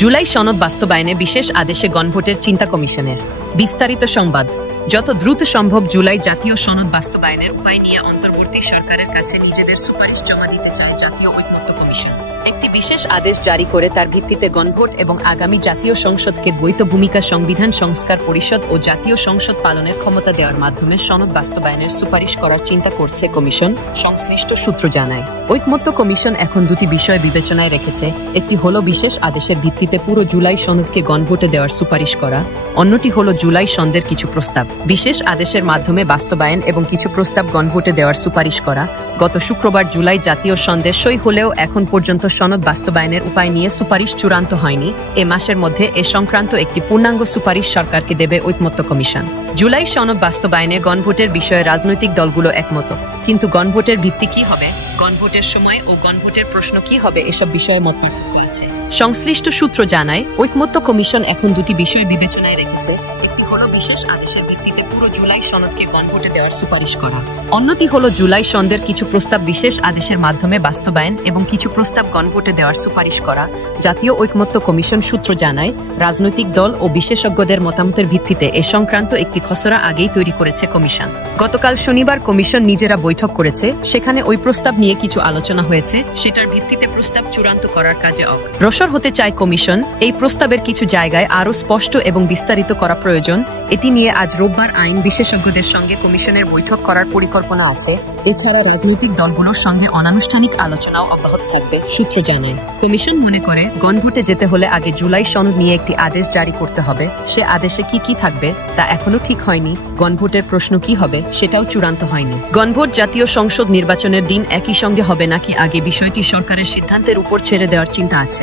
জুলাই সনদ বাস্তবায়নে বিশেষ আদেশে গণভোটের চিন্তা কমিশনের বিস্তারিত সংবাদ। যত দ্রুত সম্ভব জুলাই জাতীয় সনদ বাস্তবায়নের উপায় নিয়ে অন্তর্বর্তী সরকারের কাছে নিজেদের সুপারিশ জমা দিতে চায় জাতীয় ঐকমত্য কমিশন। একটি বিশেষ আদেশ জারি করে তার ভিত্তিতে গণভোট এবং আগামী জাতীয় সংসদকে দ্বৈত ভূমিকা সংবিধান সংস্কার পরিষদ ও জাতীয় সংসদ পালনের ক্ষমতা দেওয়ার মাধ্যমে সনদ বাস্তবায়নের সুপারিশ করার চিন্তা করছে কমিশন, সংশ্লিষ্ট সূত্র জানায়। ঐকমত্য কমিশন এখন দুটি বিষয় বিবেচনায় রেখেছে। একটি হলো বিশেষ আদেশের ভিত্তিতে পুরো জুলাই সনদকে গণভোটে দেওয়ার সুপারিশ করা, অন্যটি হলো জুলাই সনদের কিছু প্রস্তাব বিশেষ আদেশের মাধ্যমে বাস্তবায়ন এবং কিছু প্রস্তাব গণভোটে দেওয়ার সুপারিশ করা। গত শুক্রবার জুলাই জাতীয় সনদের সই হলেও এখন পর্যন্ত সনদ বাস্তবায়নের উপায় নিয়ে সুপারিশ চূড়ান্ত হয়নি। এ মাসের মধ্যে এ সংক্রান্ত একটি পূর্ণাঙ্গ সুপারিশ সরকারকে দেবে ঐকমত্য কমিশন। জুলাই সনদ বাস্তবায়নে গণভোটের বিষয়ে রাজনৈতিক দলগুলো একমত, কিন্তু গণভোটের ভিত্তি কি হবে, গণভোটের সময় ও গণভোটের প্রশ্ন কি হবে, এসব বিষয়ে মতপার্থক্য আছে। সংশ্লিষ্ট সূত্র জানায়, ঐকমত্য কমিশন এখন দুটি বিষয় বিবেচনায় রেখেছে। একটি হলো বিশেষ আদেশের ভিত্তিতে পুরো জুলাই সনদকে গণভোটে দেওয়ার সুপারিশ করা, অন্যটি হলো জুলাই সনদের কিছু প্রস্তাব বিশেষ আদেশের মাধ্যমে বাস্তবায়ন এবং কিছু প্রস্তাব গণভোটে দেওয়ার সুপারিশ করা। জাতীয় ঐকমত্য কমিশন সূত্র জানায়, রাজনৈতিক দল ও বিশেষজ্ঞদের মতামতের ভিত্তিতে এ সংক্রান্ত একটি খসড়া আগেই তৈরি করেছে কমিশন। গতকাল শনিবার কমিশন নিজেরা বৈঠক করেছে, সেখানে ওই প্রস্তাব নিয়ে কিছু আলোচনা হয়েছে। সেটার ভিত্তিতে প্রস্তাব চূড়ান্ত করার কাজে অগ্রসর হতে চায় কমিশন। এই প্রস্তাবের কিছু জায়গায় আরও স্পষ্ট এবং বিস্তারিত করা প্রয়োজন। এটি নিয়ে আজ রোববার আইন বিশেষজ্ঞদের সঙ্গে কমিশনের বৈঠক করার পরিকল্পনা আছে। এছাড়া রাজনৈতিক দলগুলোর সঙ্গে অনানুষ্ঠানিক আলোচনাও অব্যাহত থাকবে, সূত্র জানায়। কমিশন মনে করে, গণভোটে যেতে হলে আগে জুলাই সনদ নিয়ে একটি আদেশ জারি করতে হবে। সে আদেশে কি কি থাকবে তা এখনো ঠিক হয়নি। গণভোটের প্রশ্ন কি হবে সেটাও চূড়ান্ত হয়নি। গণভোট জাতীয় সংসদ নির্বাচনের দিন একই সঙ্গে হবে নাকি আগে, বিষয়টি সরকারের সিদ্ধান্তের উপর ছেড়ে দেওয়ার চিন্তা আছে।